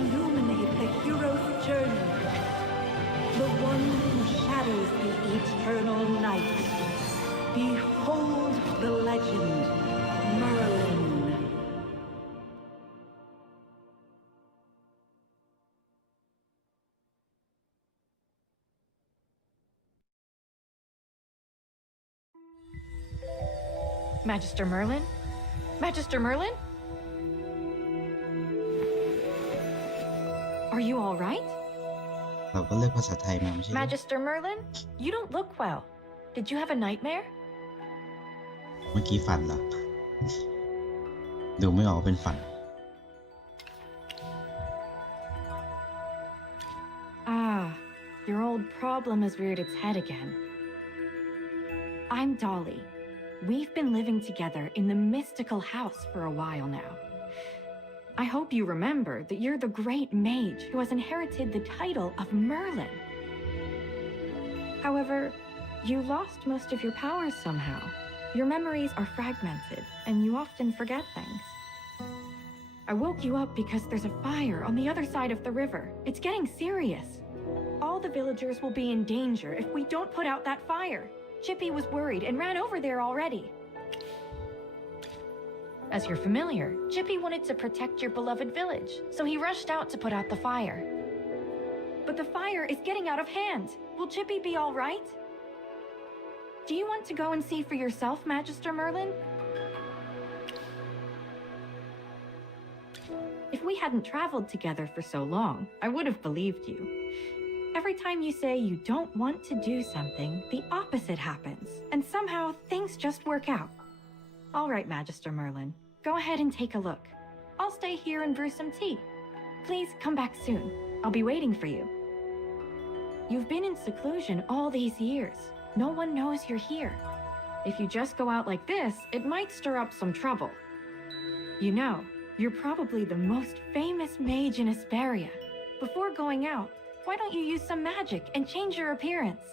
illuminate the hero's journey. The one who shadows the eternal night. Behold the legend, Merlin. Magister Merlin? Magister Merlin? Are you all right? เราก็เลือกภาษาไทยมาไม่ใช่เหรอ Magister Merlin? You don't look well. Did you have a nightmare? เมื่อกี้ฝันเหรอ ดูไม่ออกว่าเป็นฝัน Ah, your old problem has reared its head again. I'm Dolly. We've been living together in the mystical house for a while now. I hope you remember that you're the great mage who has inherited the title of Merlin. However, you lost most of your powers somehow. Your memories are fragmented, and you often forget things. I woke you up because there's a fire on the other side of the river. It's getting serious. All the villagers will be in danger if we don't put out that fire. Chippy was worried and ran over there already. As you're familiar, Chippy wanted to protect your beloved village, so he rushed out to put out the fire. But the fire is getting out of hand. Will Chippy be all right? Do you want to go and see for yourself, Magister Merlin? If we hadn't traveled together for so long, I would have believed you. Every time you say you don't want to do something, the opposite happens, and somehow things just work out. All right, Magister Merlin, go ahead and take a look. I'll stay here and brew some tea. Please come back soon. I'll be waiting for you. You've been in seclusion all these years. No one knows you're here. If you just go out like this, it might stir up some trouble. You know, you're probably the most famous mage in Asperia. Before going out, why don't you use some magic and change your appearance?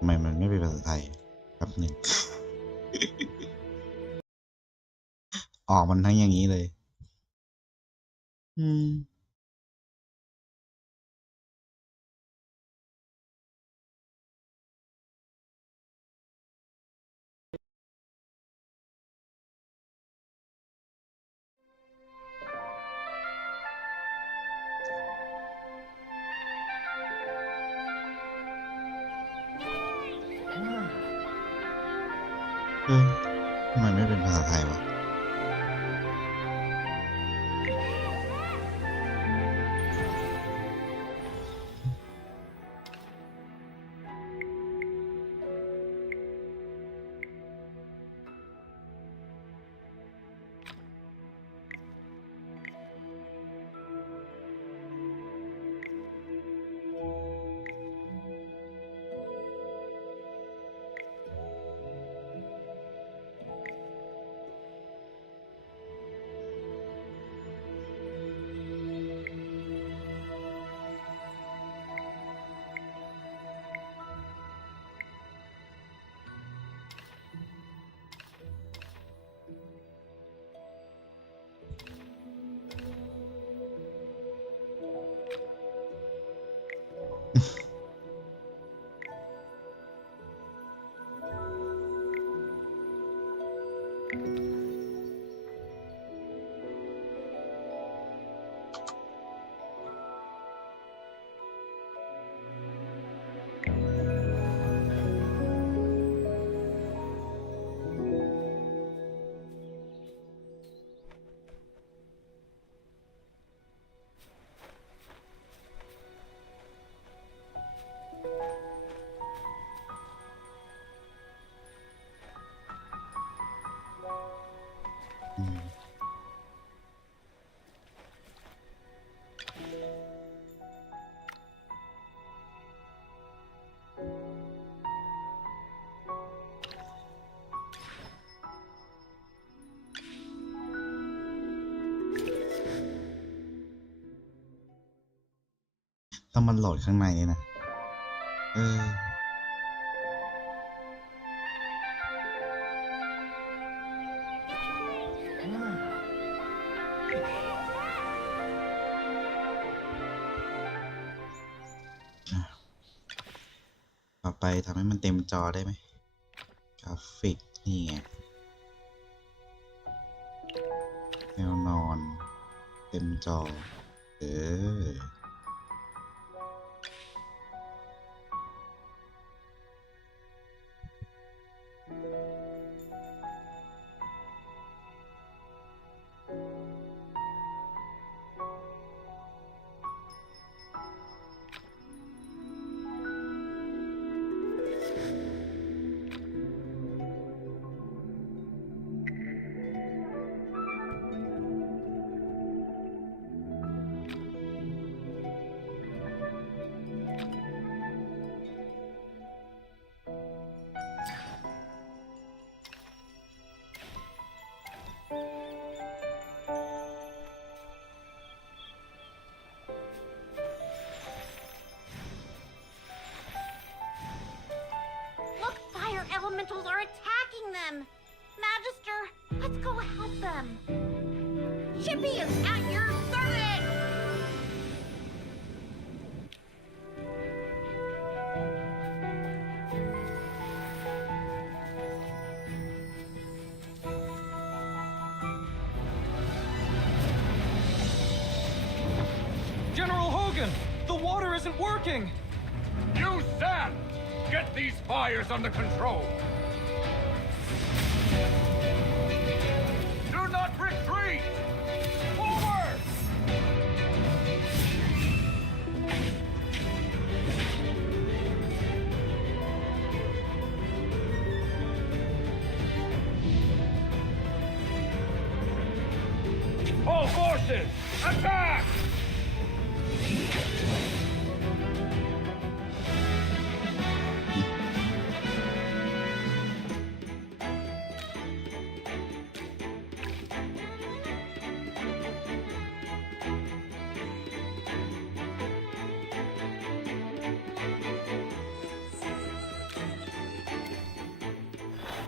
ทำไมมันไม่เป็นภาษาไทยแป๊บหนึ่ง ออกมันทั้งอย่างนี้เลย ทำไมไม่เป็นภาษาไทยวะ Thank you. ต้องมันโหลดข้างในนี่นะต่อไปทำให้มันเต็มจอได้ไหมกราฟิกนี่ไงแนวนอนเต็มจอElementals are attacking them! Magister, let's go help them! Chippy is at your service! General Hogan! The water isn't working! You stand! Get these fires under control! Do not retreat! Forward! All forces, attack!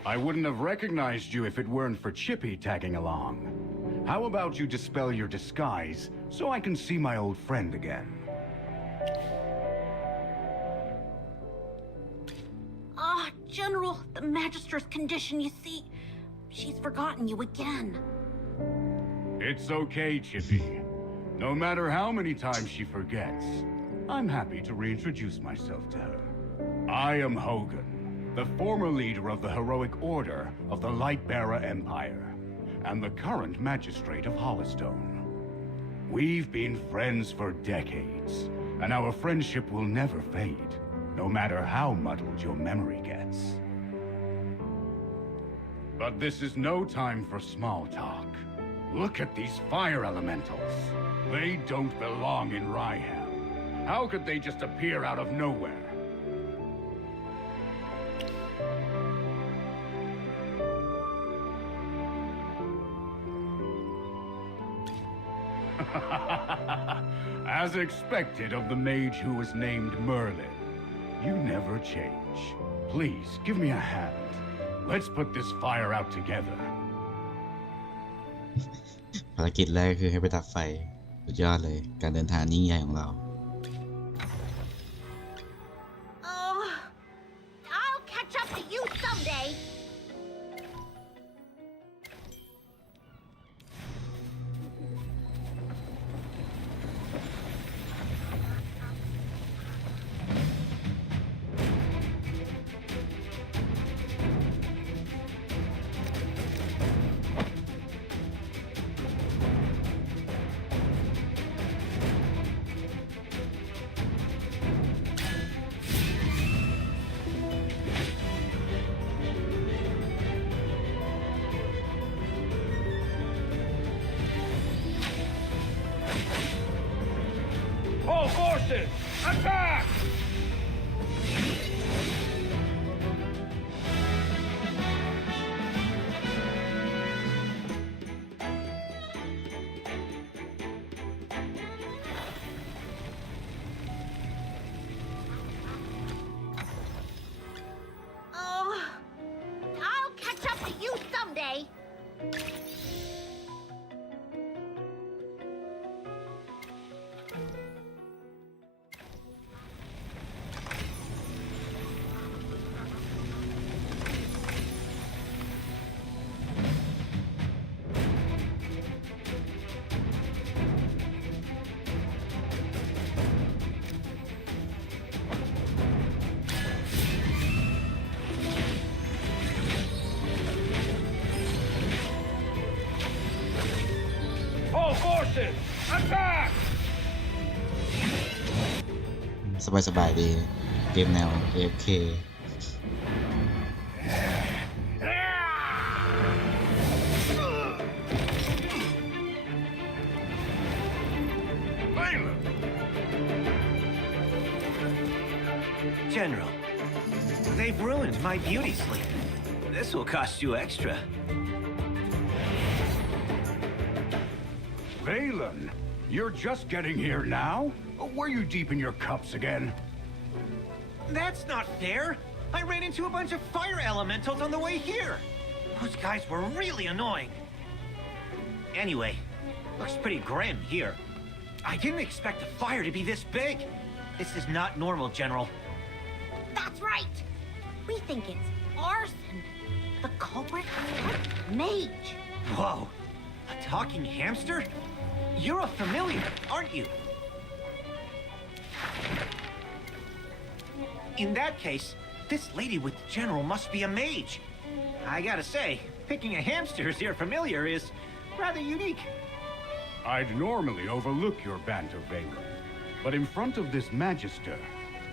I wouldn't have recognized you if it weren't for Chippy tagging along. How about you dispel your disguise so I can see my old friend again? General, the Magister's condition, you see, she's forgotten you again. It's okay, Chippy. No matter how many times she forgets, I'm happy to reintroduce myself to her. I am Hogan, the former leader of the heroic order of the Lightbearer Empire, and the current magistrate of Hollowstone. We've been friends for decades, and our friendship will never fade, no matter how muddled your memory gets. But this is no time for small talk. Look at these fire elementals. They don't belong in Ryham. How could they just appear out of nowhere? As expected of the mage who was named Merlin. You never change. Please, give me a hand. Let's put this fire out together. ภารกิจแรกคือให้ไปดับไฟสุดยอดเลยการเดินทางยิ่งใหญ่ของเรา I'll catch up to you someday. All forces, attack! forces! Attack! สบายๆดีเกมแนว AFK General, they've ruined my beauty sleep. This will cost you extra. Valen, you're just getting here now? Were you deep in your cups again? That's not fair. I ran into a bunch of fire elementals on the way here. Those guys were really annoying. Anyway, looks pretty grim here. I didn't expect the fire to be this big. This is not normal, General. That's right. We think it's arson. The culprit? Mage. Whoa, a talking hamster? You're a familiar, aren't you? In that case, this lady with the General must be a mage. I gotta say, picking a hamster as your familiar is rather unique. I'd normally overlook your banter, Valen. But in front of this Magister,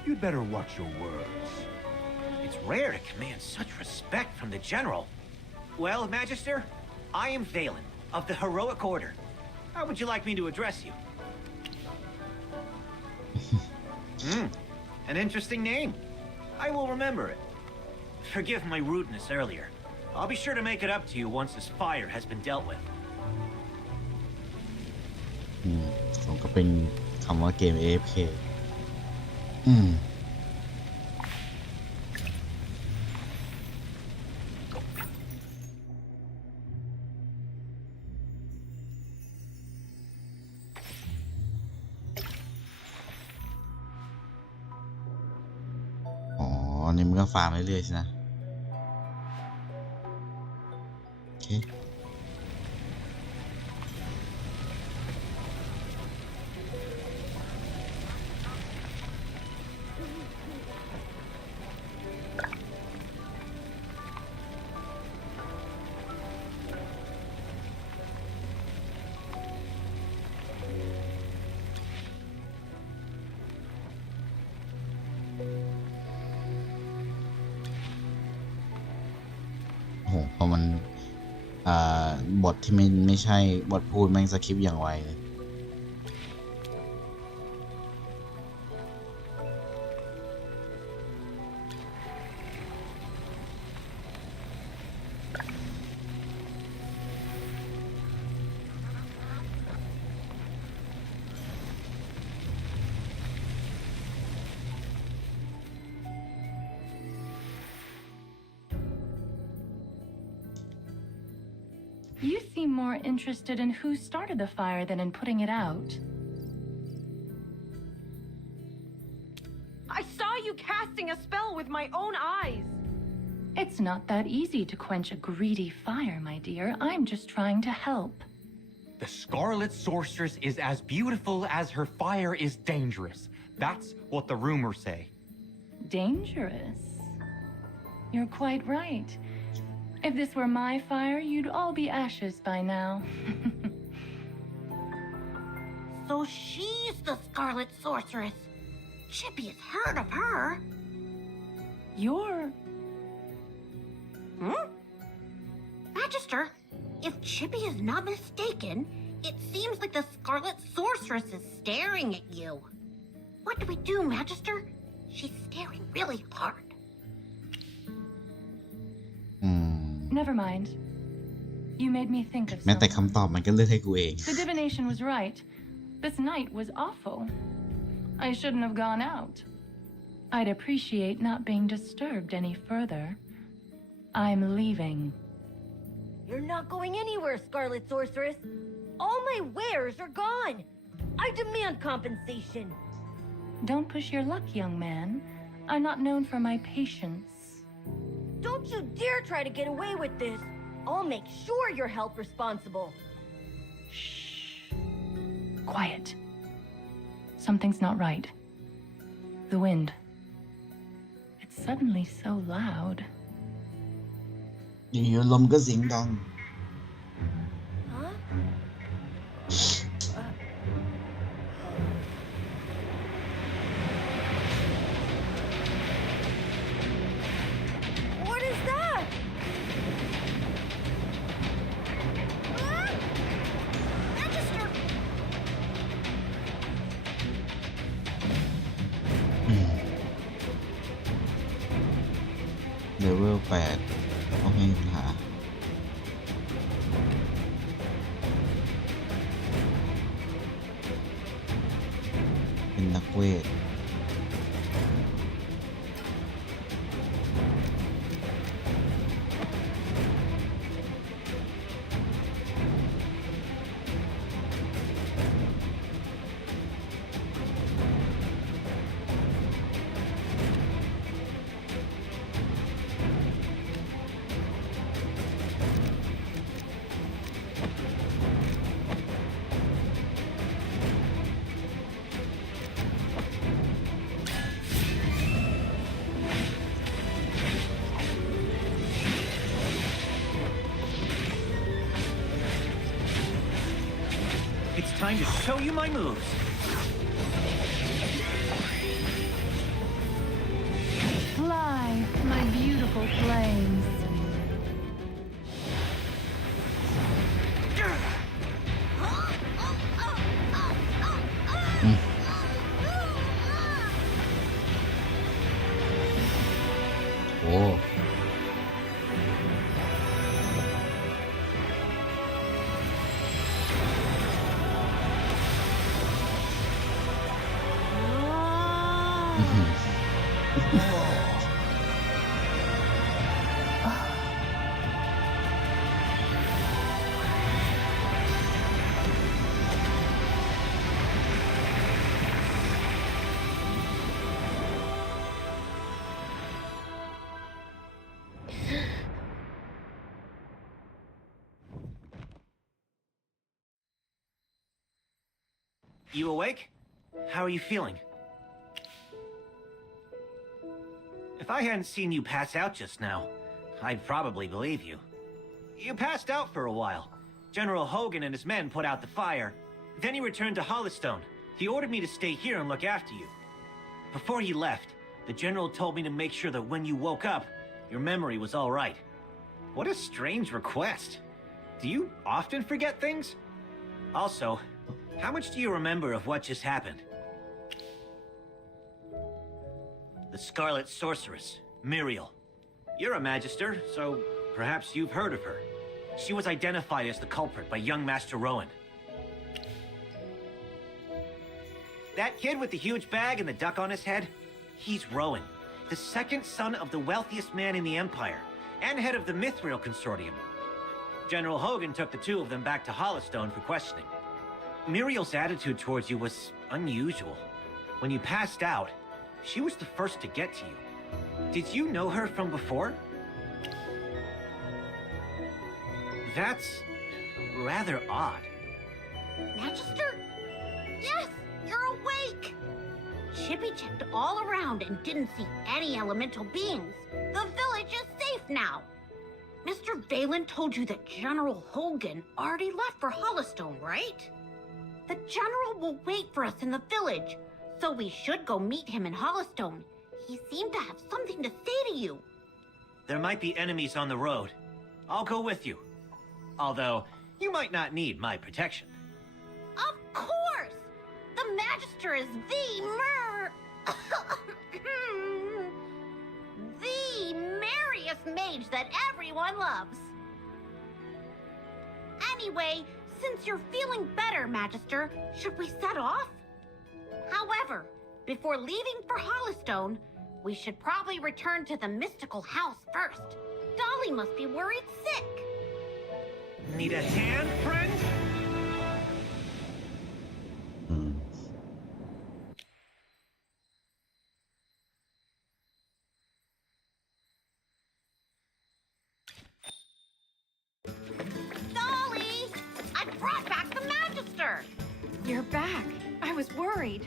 you'd better watch your words. It's rare to command such respect from the General. Well, Magister, I am Valen, of the Heroic Order. How would you like me to address you? An interesting name. I will remember it. Forgive my rudeness earlier. I'll be sure to make it up to you once this fire has been dealt with. ผมก็เป็นคำว่าเกม AFK อ๋อนี่มันก็ฟาร์มเรื่อยๆใช่ไหมโอเคโอ้โหพอมันบทที่ไม่ใช่บทพูดแม่งสคริปต์อย่างไวเลย You seem more interested in who started the fire than in putting it out. I saw you casting a spell with my own eyes. It's not that easy to quench a greedy fire, my dear. I'm just trying to help. The Scarlet Sorceress is as beautiful as her fire is dangerous. That's what the rumors say. Dangerous? You're quite right. If this were my fire, you'd all be ashes by now. So she's the Scarlet Sorceress. Chippy has heard of her. You're... Magister, if Chippy is not mistaken, it seems like the Scarlet Sorceress is staring at you. What do we do, Magister? She's staring really hard. Never mind. You made me think of แม้แต่ something. คำตอบมันก็เลือกให้กูเอง The divination was right. This night was awful. I shouldn't have gone out. I'd appreciate not being disturbed any further. I'm leaving. You're not going anywhere, Scarlet Sorceress. All my wares are gone. I demand compensation. Don't push your luck, young man. I'm not known for my patience. Don't you dare try to get away with this. I'll make sure you're held responsible. Shh. Quiet. Something's not right. The wind. It's suddenly so loud. อยู่ๆลมก็เสียงดัง Huh? เลเวล8ต้องให้หาเป็นนักเวทIt's time to show you my moves. Fly, my beautiful flames. โอ้อื้อหือ You awake? How are you feeling? If I hadn't seen you pass out just now, I'd probably believe you. You passed out for a while. General Hogan and his men put out the fire. Then he returned to Hollystone. He ordered me to stay here and look after you. Before he left, the General told me to make sure that when you woke up, your memory was all right. What a strange request. Do you often forget things? Also, how much do you remember of what just happened? The Scarlet Sorceress, Muriel. You're a Magister, so perhaps you've heard of her. She was identified as the culprit by young Master Rowan. That kid with the huge bag and the duck on his head? He's Rowan, the second son of the wealthiest man in the Empire, and head of the Mithril Consortium. General Hogan took the two of them back to Hollystone for questioning. Muriel's attitude towards you was unusual. When you passed out, she was the first to get to you. Did you know her from before? That's rather odd. Magister? Yes, you're awake! Chippy checked all around and didn't see any elemental beings. The village is safe now. Mr. Valen told you that General Hogan already left for Hollystone, right? The General will wait for us in the village, so we should go meet him in Hollystone. He seemed to have something to say to you. There might be enemies on the road. I'll go with you. Although, you might not need my protection. Of course! The Magister is the merriest mage that everyone loves. Anyway, since you're feeling better, Magister, should we set off? However, before leaving for Hollystone, we should probably return to the mystical house first. Dolly must be worried sick. Need a hand, friend? อืม Dolly! I brought back the Magister! You're back. I was worried.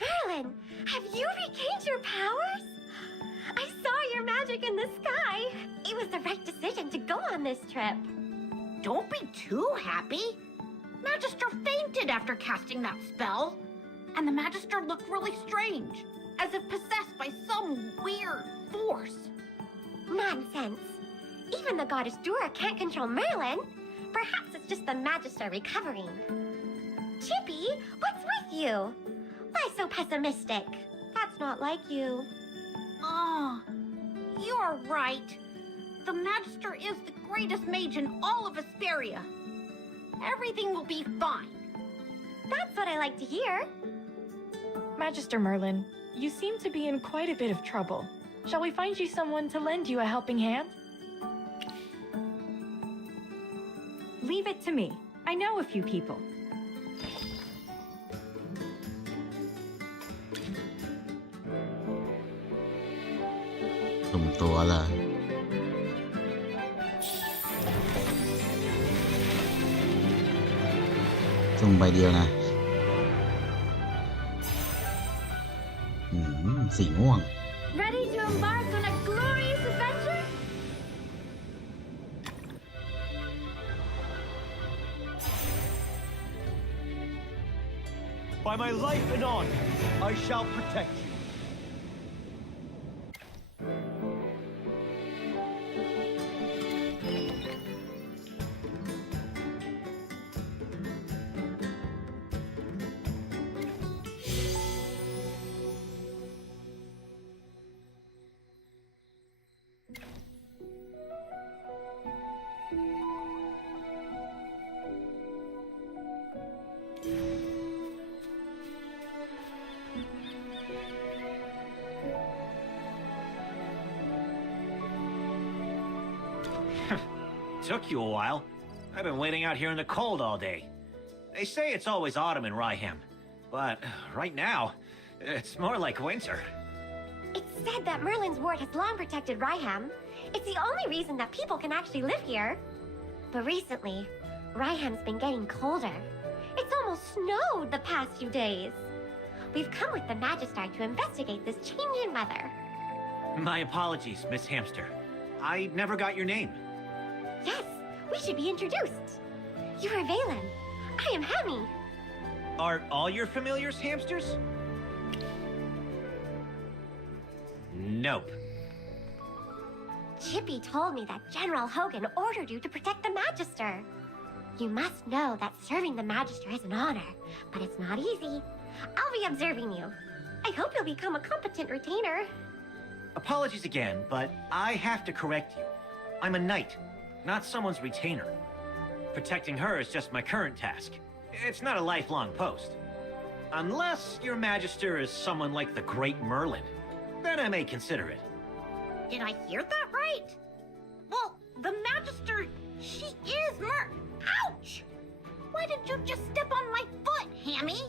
Merlin, have you regained your powers? I saw your magic in the sky. It was the right decision to go on this trip. Don't be too happy. Magister fainted after casting that spell. And the Magister looked really strange, as if possessed by some weird force. Nonsense. even the goddess Dura can't control Merlin. Perhaps it's just the Magister recovering. Chippy, what's with you? Why so pessimistic? That's not like you. Ah, you're right. The Magister is the greatest mage in all of Asperia. Everything will be fine. That's what I like to hear. Magister Merlin, you seem to be in quite a bit of trouble. Shall we find you someone to lend you a helping hand? Leave it to me. I know a few people. ตุ่มตัวล่ะจุ่มใบเดียวนะสีม่วง Ready to embark on a glorious adventure? By my life and honor, I shall protect you. Took you a while. I've been waiting out here in the cold all day. They say it's always autumn in Ryham, but right now, it's more like winter. It's said that Merlin's ward has long protected Ryham. It's the only reason that people can actually live here. But recently, Ryham's been getting colder. It's almost snowed the past few days. We've come with the Magister to investigate this change in weather. My apologies, Miss Hamster. I never got your name. Yes, we should be introduced. You are Valen. I am Hemi. Are all your familiars hamsters? Nope. Chippy told me that General Hogan ordered you to protect the Magister. You must know that serving the Magister is an honor, but it's not easy. I'll be observing you. I hope you'll become a competent retainer. Apologies again, but I have to correct you. I'm a knight, not someone's retainer. Protecting her is just my current task. It's not a lifelong post. Unless your Magister is someone like the Great Merlin, then I may consider it. Did I hear that right? Well, the Magister, she is Ouch! Why did you just step on my foot, Hammy?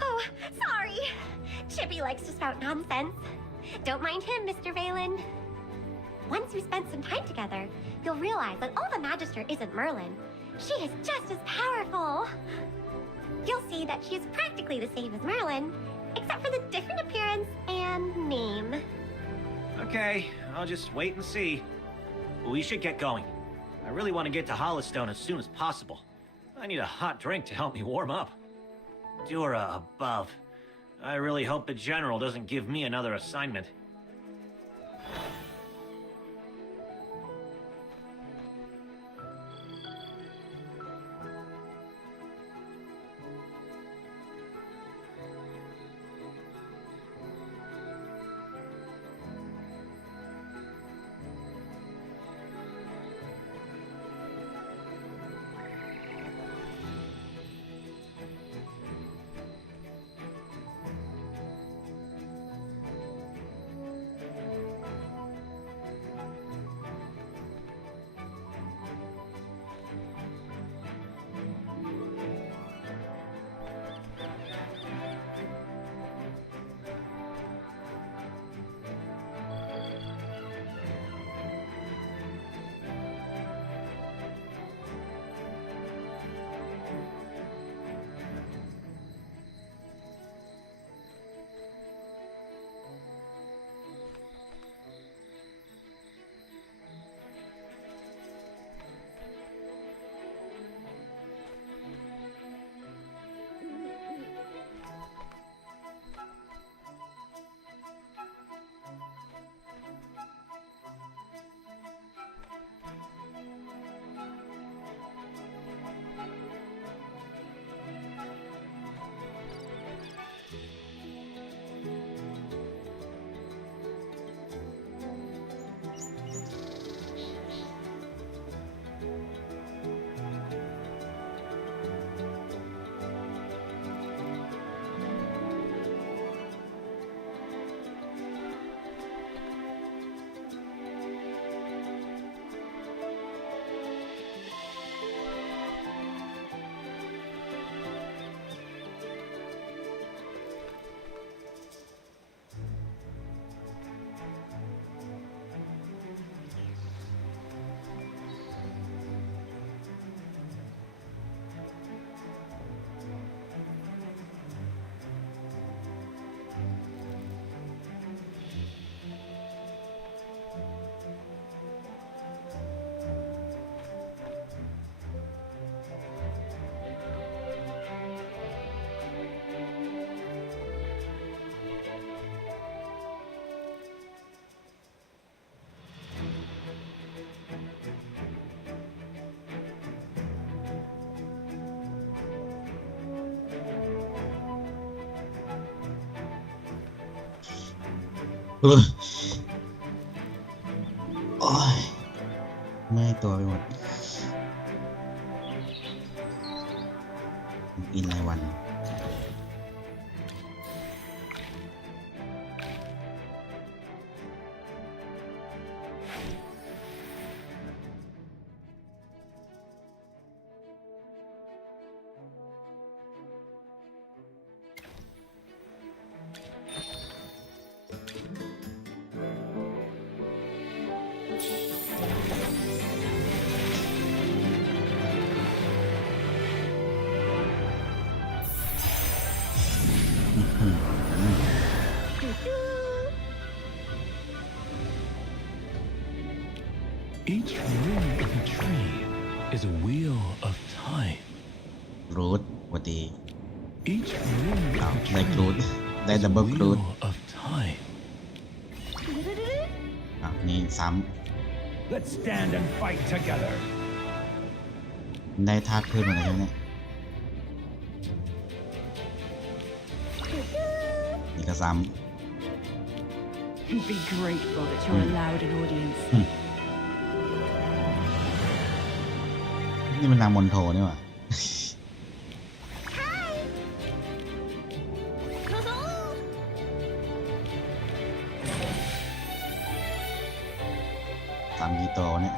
Oh, sorry. Chippy likes to spout nonsense. Don't mind him, Mr. Valen. Once we spend some time together, you'll realize that all the Magister isn't Merlin. She is just as powerful. You'll see that she is practically the same as Merlin, except for the different appearance and name. Okay, I'll just wait and see. We should get going. I really want to get to Hollowstone as soon as possible. I need a hot drink to help me warm up. Dura above. I really hope the General doesn't give me another assignment. เออโอ้ยเมื่อยตัวไปหมดอินรายวัน Each ring of a tree is a wheel of time. รูทวัสดี Each ring อ้าว of a ได้กรูท tree ได้ is ดั a บเบิลกรูท wheel of time. อ้าวนี่ซ้ Let's stand and fight together. ำได้ธาตุเพิ่มอะไรใช่ไหมเนี่ยนี่ก็ซ้ Be grateful that you're allowed an audience. ำนี่มันนางมนโทนี่หว่าตามกี่ตัวเนี่ย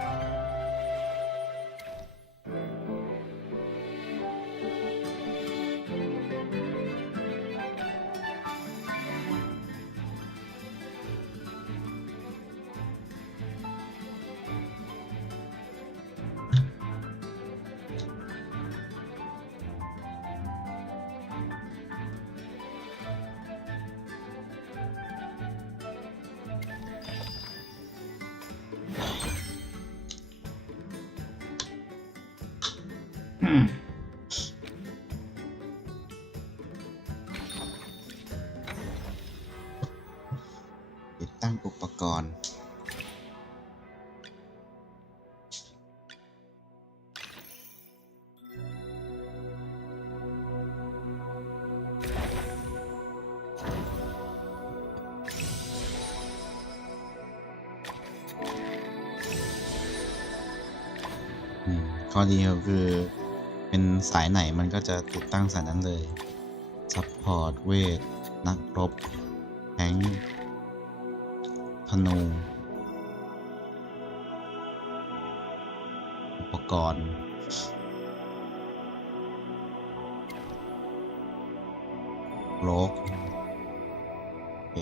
ติดตั้งอุปกรณ์ข้อดีก็คือเป็นสายไหนมันก็จะติดตั้งสายนั้นเลย ซัพพอร์ต เวท นักรบแทงค์ธนู อุปกรณ์โลกโอเค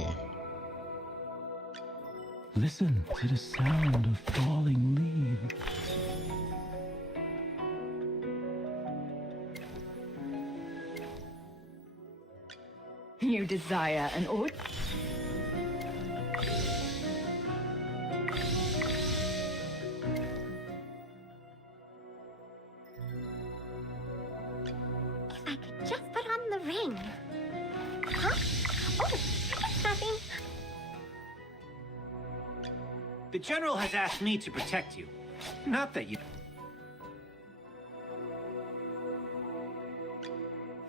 Listen to the sound of falling leaves. You desire an audience. If I could just put on the ring. Huh? Oh, it's nothing. The General has asked me to protect you. Not that you...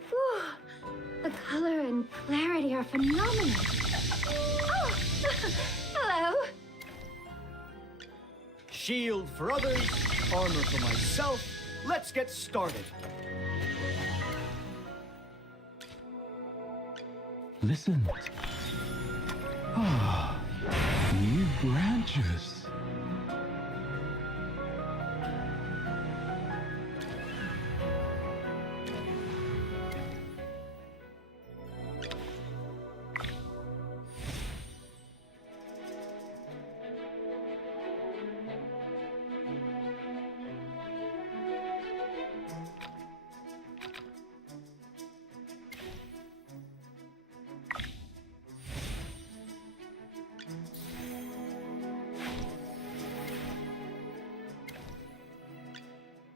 Whew. The color and clarity are phenomenal. Oh, hello. Shield for others, armor for myself. Let's get started. Listen. Ah, new branches.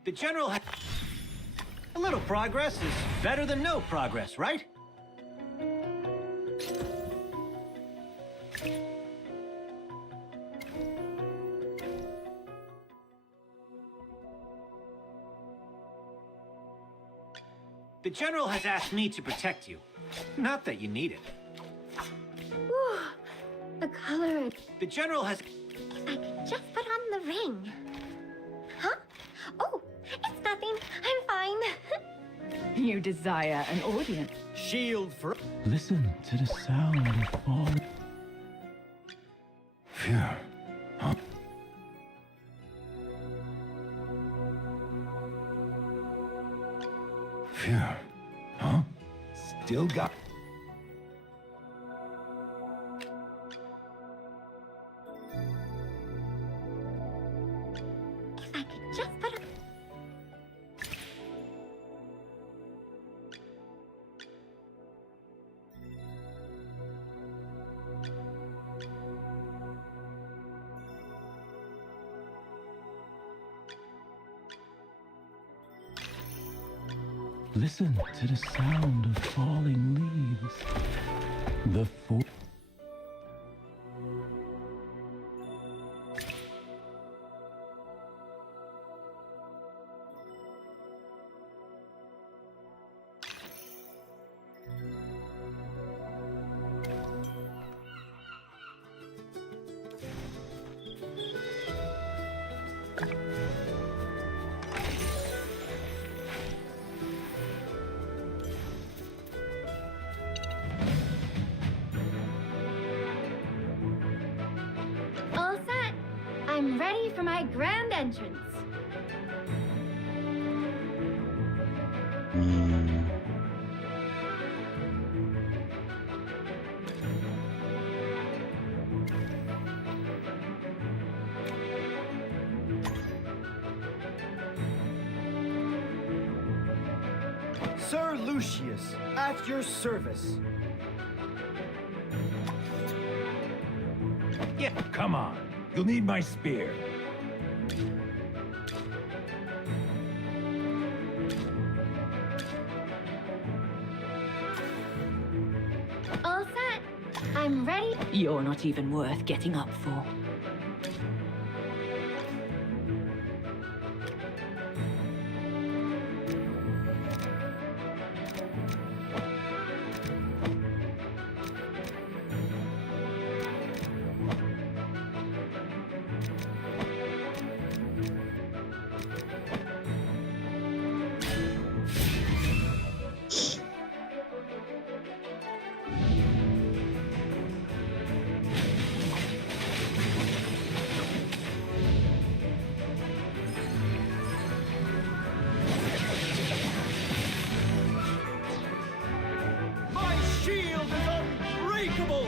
The General has... A little progress is better than no progress, right? The General has asked me to protect you. Not that you need it. Whew. The color. The general has. If I could just put on the ring. Huh? Oh, it's nothing. I'm fine. You desire an audience. Shield for. Listen to the sound of falling. Phew. Huh? Phew. Huh? Still got... If I could just put on. Listen to the sound of falling leaves. The All set. I'm ready for my grand entrance. Sir Lucius, at your service. Yeah. Come on, you'll need my spear. All set. I'm ready. You're not even worth getting up for. My shield is unbreakable!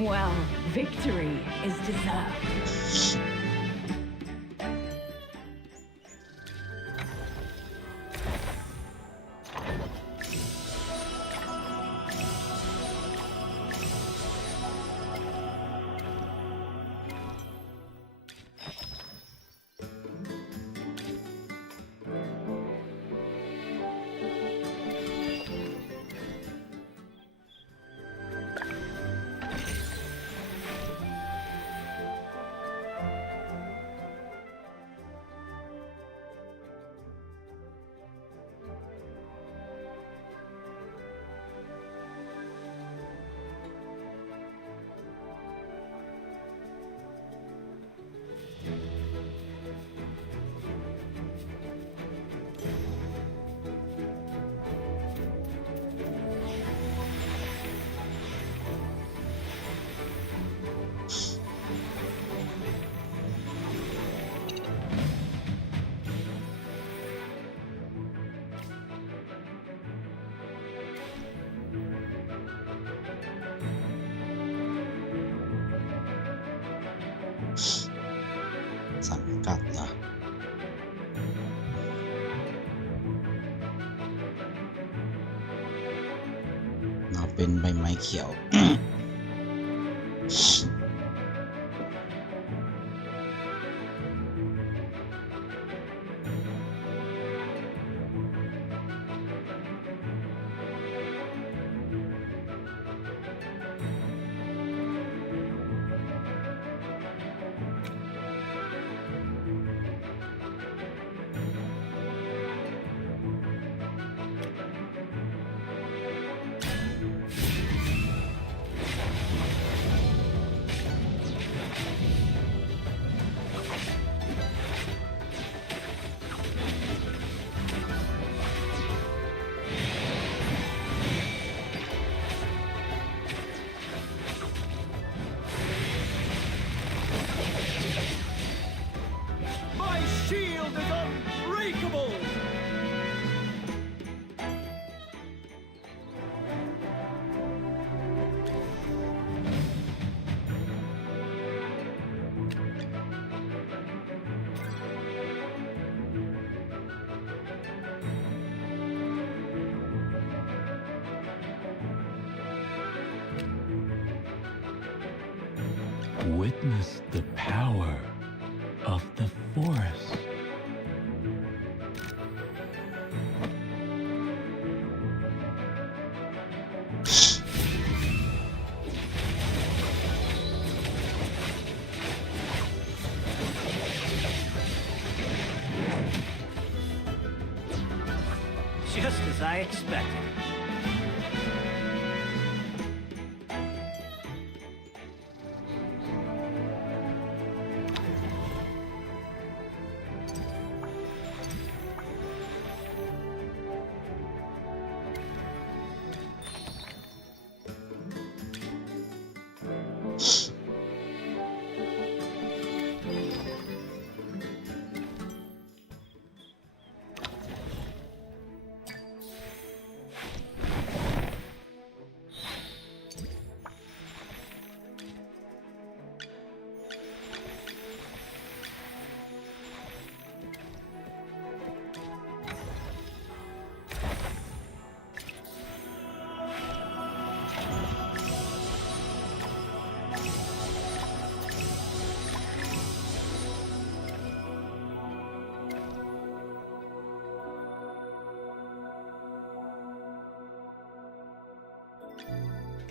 Well, victory is deserved. สังกัดเหรอเราเป็นใบไม้เขียว My shield is unbreakable! Witness the power of the forest. Just as I expected.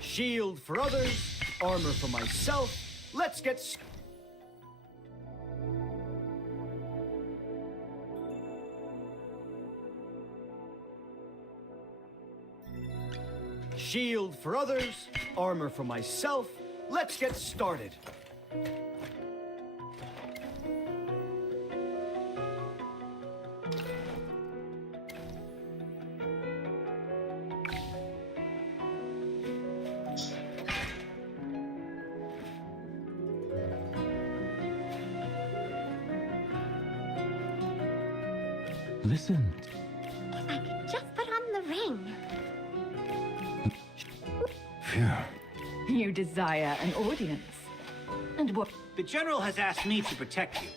Shield for others, armor for myself. Let's get Shield for others, armor for myself. Let's get started. Listen. If I could just put on the ring. Phew. You desire an audience. And what? The General has asked me to protect you.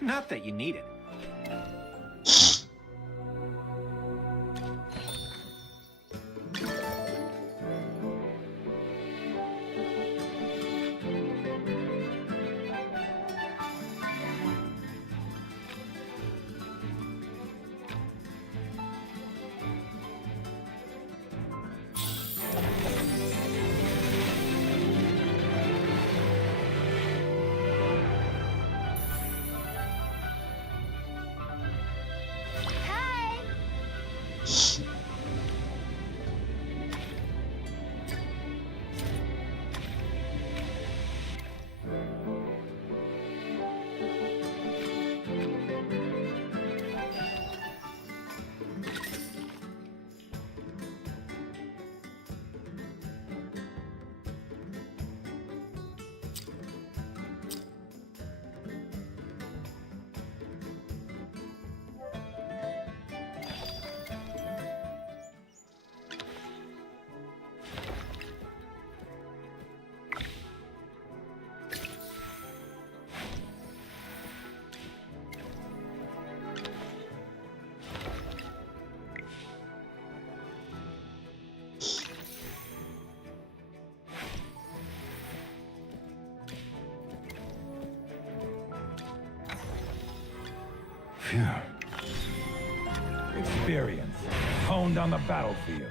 Not that you need it. Phew. Experience honed on the battlefield.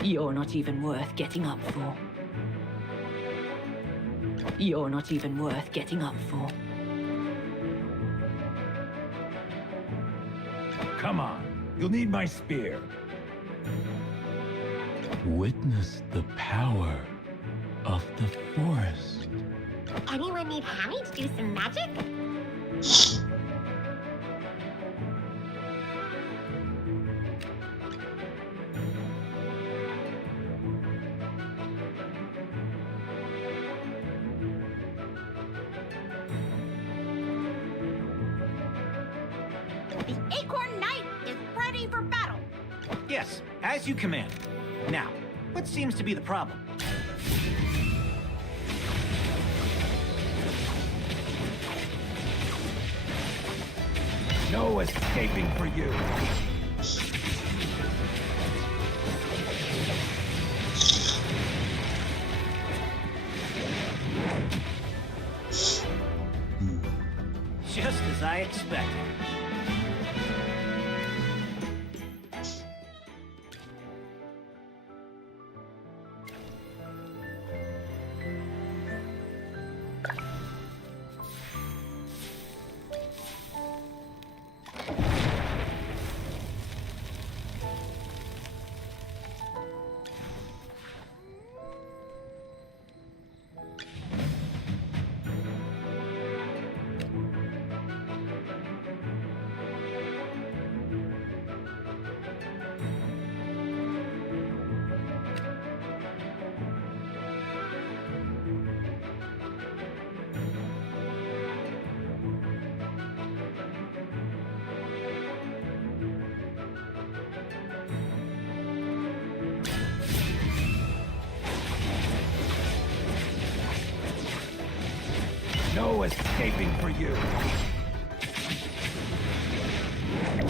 You're not even worth getting up for. You're not even worth getting up for. Come on, you'll need my spear. Witness the power of the forest. Anyone need Hammy to do some magic? The Acorn Knight is ready for battle. Yes, as you command. Now, what seems to be the problem? No escaping for you. Just as I expected. No escaping for you.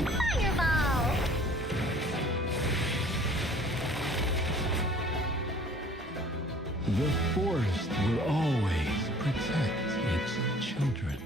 Fireball! The forest will always protect its children.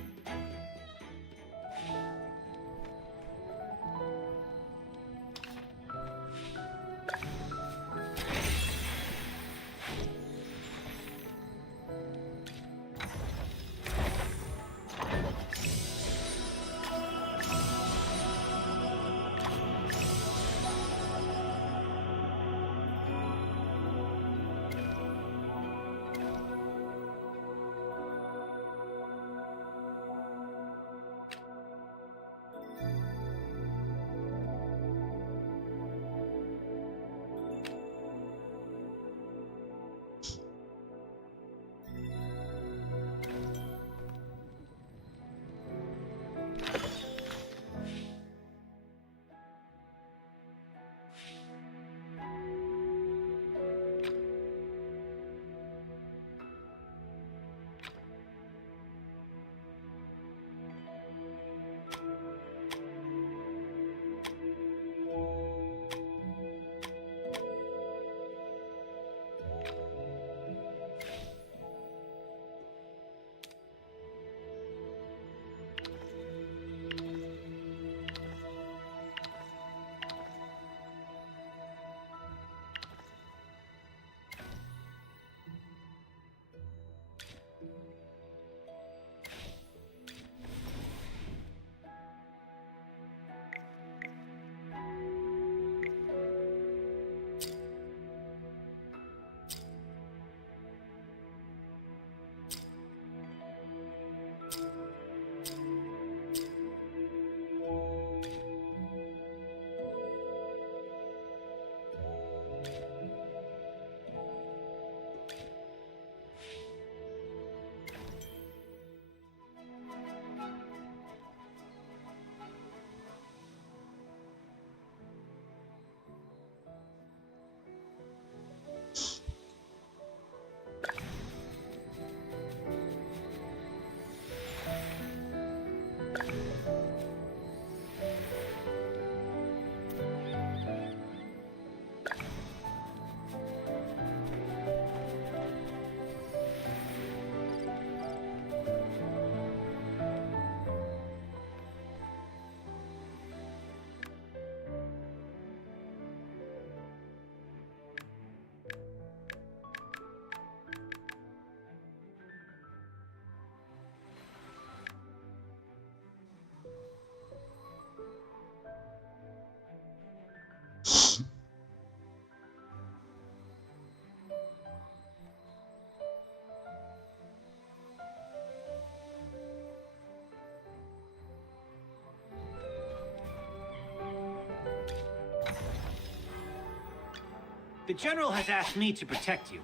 The General has asked me to protect you.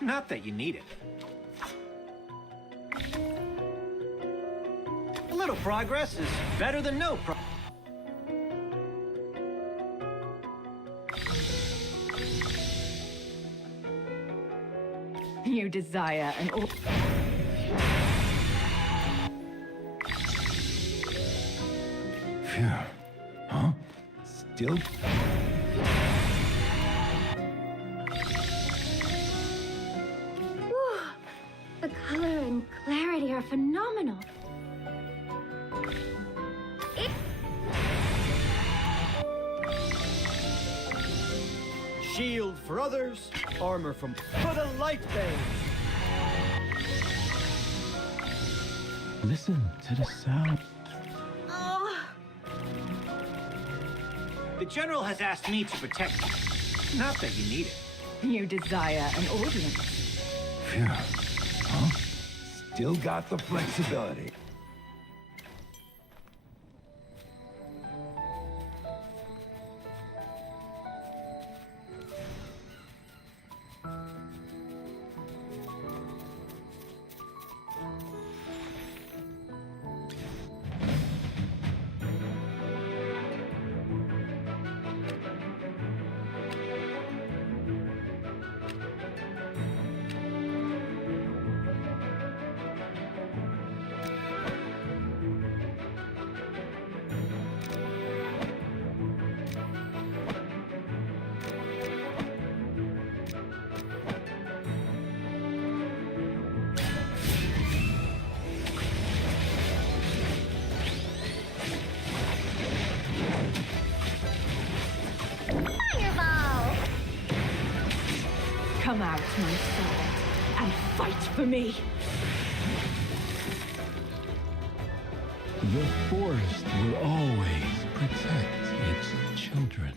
Not that you need it. A little progress is better than no progress. You desire an Phew. Huh? Still? Whew. The color and clarity are phenomenal. Shield for others, armor for the light bearers. Listen to the sound. Oh, The General has asked me to protect you. Not that you need it. You desire an audience. Phew. Huh? Still got the flexibility. fireball! Come out, my servant, and fight for me. The forest will always protect its children.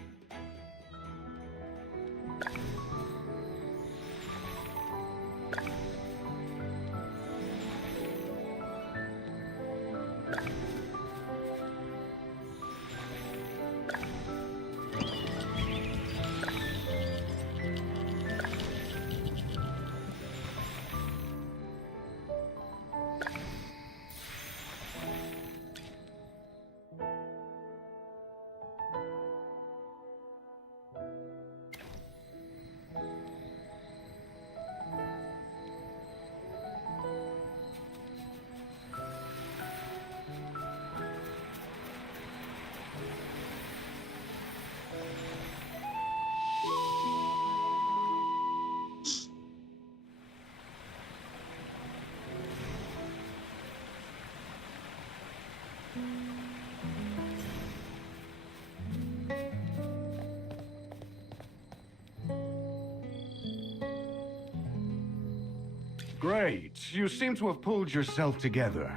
Great. You seem to have pulled yourself together.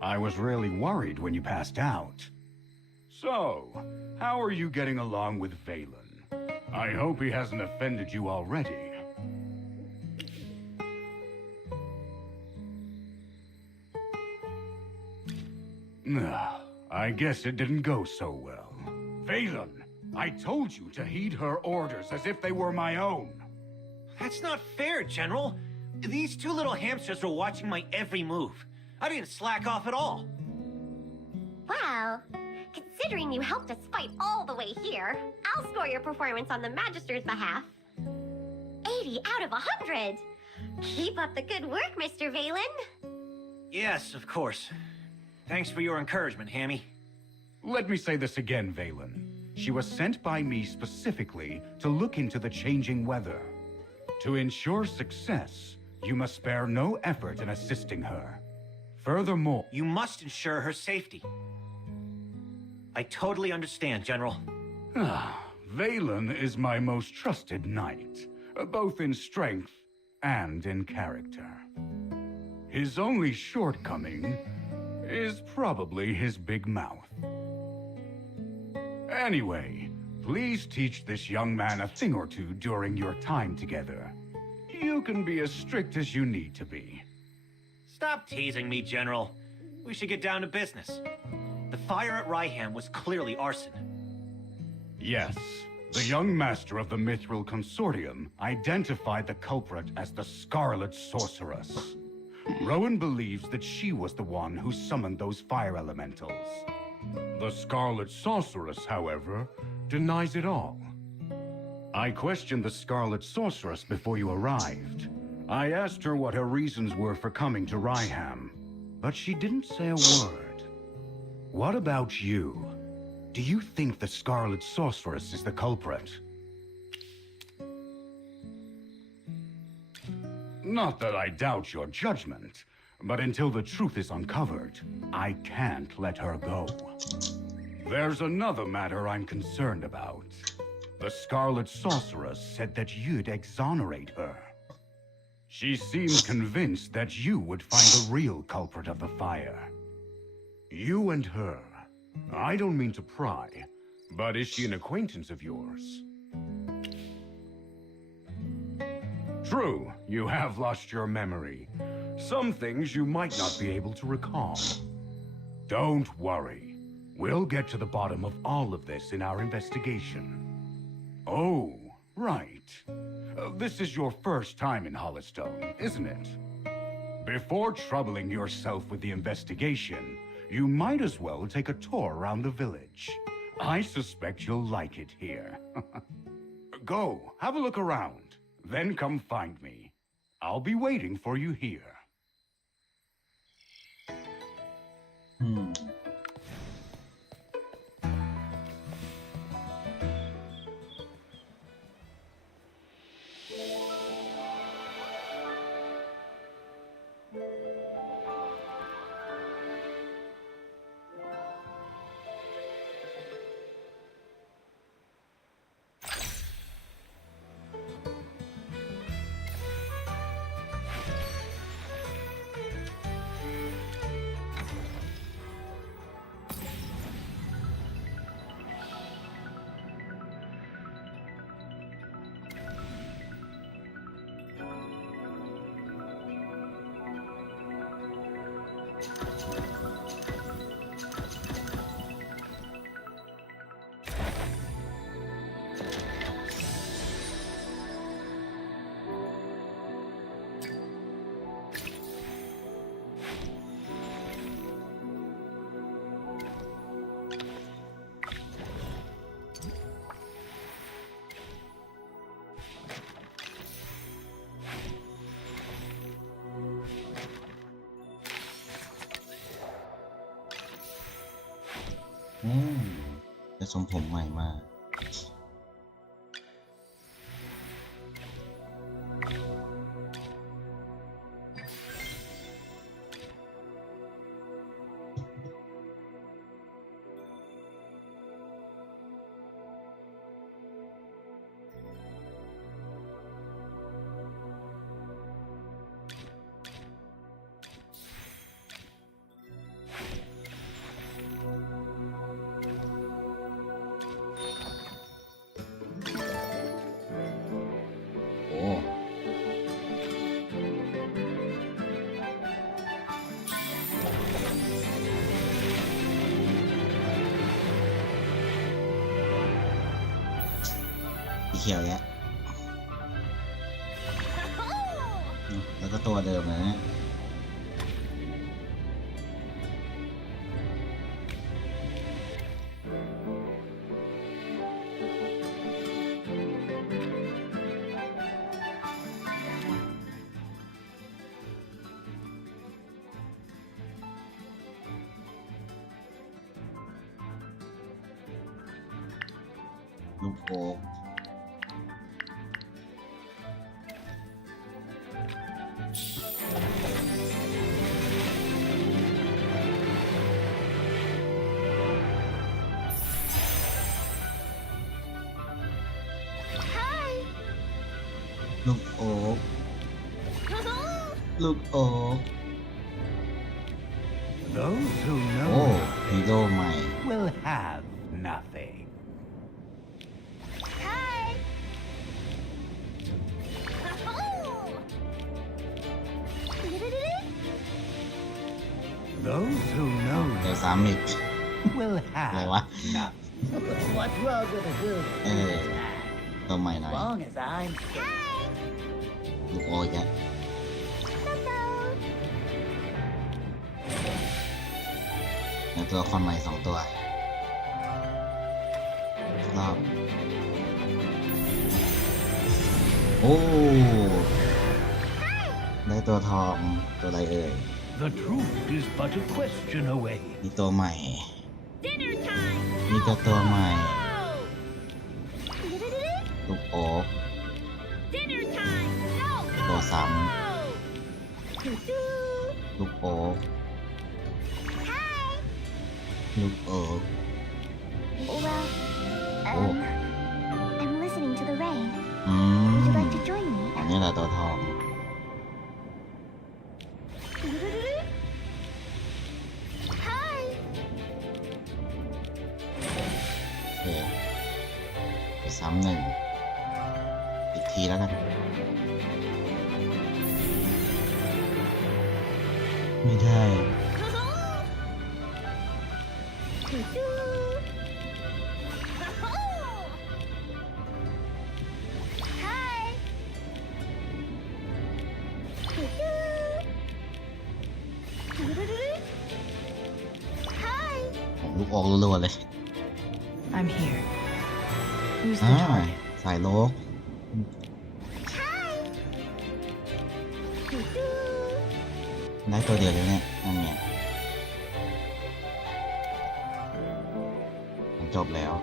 I was really worried when you passed out. So, how are you getting along with Valen? I hope he hasn't offended you already. I guess it didn't go so well. Valen, I told you to heed her orders as if they were my own. That's not fair, General. These two little hamsters were watching my every move. I didn't slack off at all. Well, considering you helped us fight all the way here, I'll score your performance on the Magister's behalf. 80 out of 100! Keep up the good work, Mr. Valen. Yes, of course. Thanks for your encouragement, Hammy. Let me say this again, Valen. She was sent by me specifically to look into the changing weather. To ensure success, you must spare no effort in assisting her. Furthermore, You must ensure her safety. I totally understand, General. Valen is my most trusted knight, both in strength and in character. His only shortcoming is probably his big mouth. Anyway, please teach this young man a thing or two during your time together. You can be as strict as you need to be. Stop teasing me, General. We should get down to business. The fire at Ryham was clearly arson. Yes, The young master of the Mithril Consortium identified the culprit as the Scarlet Sorceress. Rowan believes that she was the one who summoned those fire elementals. The Scarlet Sorceress, however, denies it all. I questioned the Scarlet Sorceress before you arrived. I asked her what her reasons were for coming to Ryham, but she didn't say a word. What about you? Do you think the Scarlet Sorceress is the culprit? Not that I doubt your judgment, but until the truth is uncovered, I can't let her go. There's another matter I'm concerned about. The Scarlet Sorceress said that you'd exonerate her. She seemed convinced that you would find the real culprit of the fire. You and her. I don't mean to pry, but is she an acquaintance of yours? True, you have lost your memory. Some things you might not be able to recall. Don't worry. We'll get to the bottom of all of this in our investigation. Oh, right. This is your first time in Hollowstone, isn't it? Before troubling yourself with the investigation, you might as well take a tour around the village. I suspect you'll like it here. Go, have a look around, then come find me. I'll be waiting for you here. จะทรงผมใหม่มา เขียวแล้วแล้วก็ตัวเดิมนะเนี่ยลูกโป่งลูกโอ๊กลูกโอ๊ก Those who โอ้ know ฮีโร่ใหม่ will have nothing. Those who know เดี๋ยวซ้ำอีก will อะไร have วะ nothing. What we're gonna do เออ ตัวใหม่หน่อย Long as I'm ลูกโอ้ยแกแล้วตัวละครใหม่2 ตัวรอบโอ้ ได้ตัวทองตัวอะไรเอ่ย The truth is but a question away. มีตัวใหม่ มีตัวใหม่ ลูกโอ๊กตัวซ้ำลูกโอ๊กลูกโอ๊ก Well, I'm listening to the rain. อืม Would you like to join me? อันนี้แหละตัวทองโอเคไปซ้ำ1อีกทีแล้วกัน ไม่ได้ ผมลูกออกรัวๆเลย I'm here. Who's อ่า the target? สายโลก ได้ตัวเดียวเลยเนี่ยนั่นไงมันจบแล้ว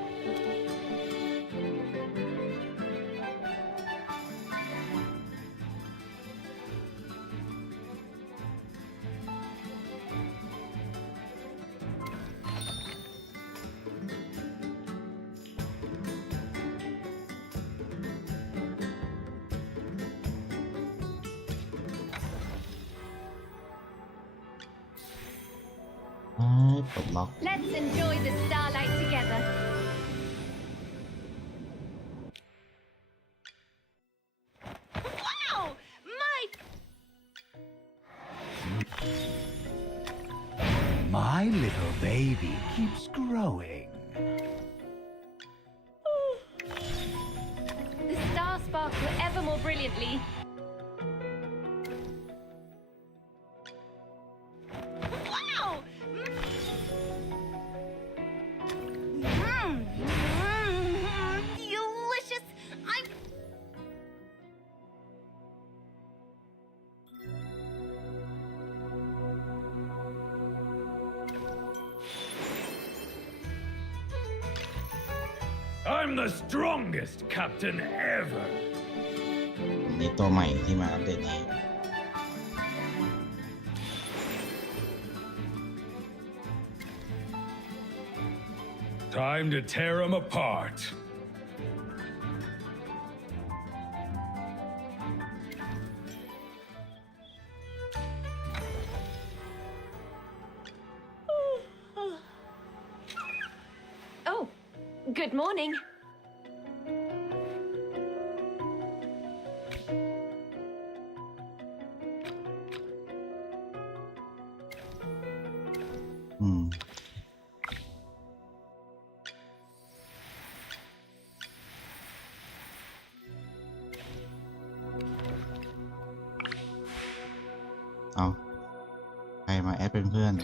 ปลดล็อก Let's enjoy the starlight together. Wow! My little baby keeps growing. The stars sparkle ever more brilliantly. Wow! Delicious! I'm the strongest captain ever. มีตัวใหม่ที่มาอัปเดตนี้ Time to tear them apart. Oh, good morning. Hmm. เอาใครมาแอดเป็นเพื่อน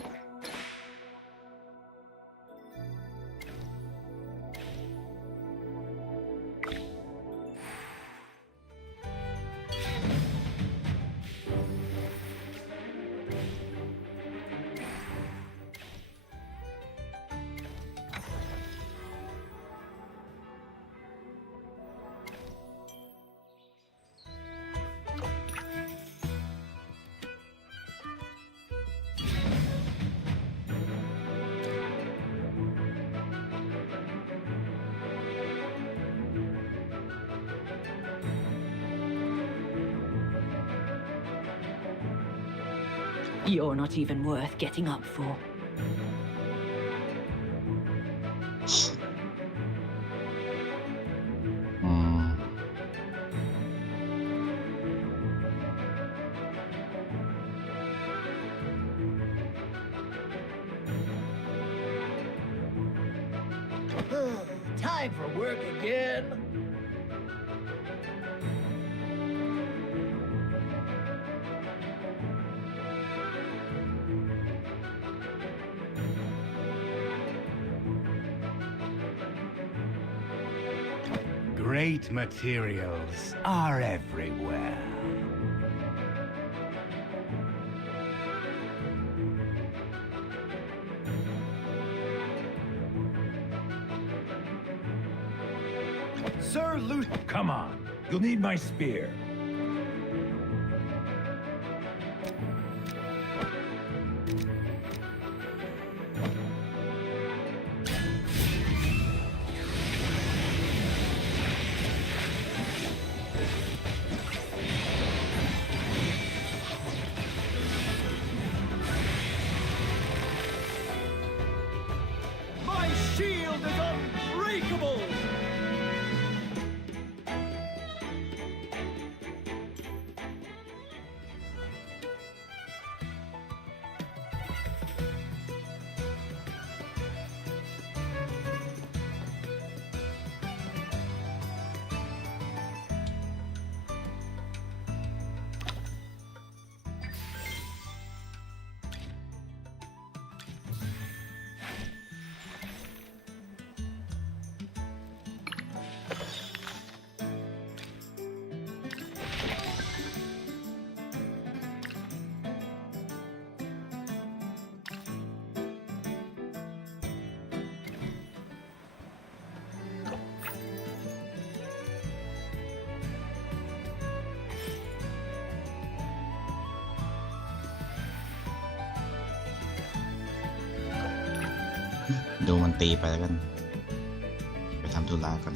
You're not even worth getting up for. Time for work again. great materials are everywhere. Sir Luth. Come on. You'll need my spear. My shield is unbreakable!ดูมันตีไปแล้วกัน ไปทำธุระก่อน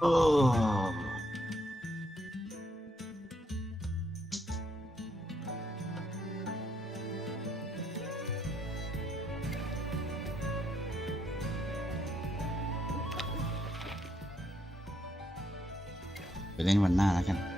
โอ้ไปเล่นวันหน้าแล้วกัน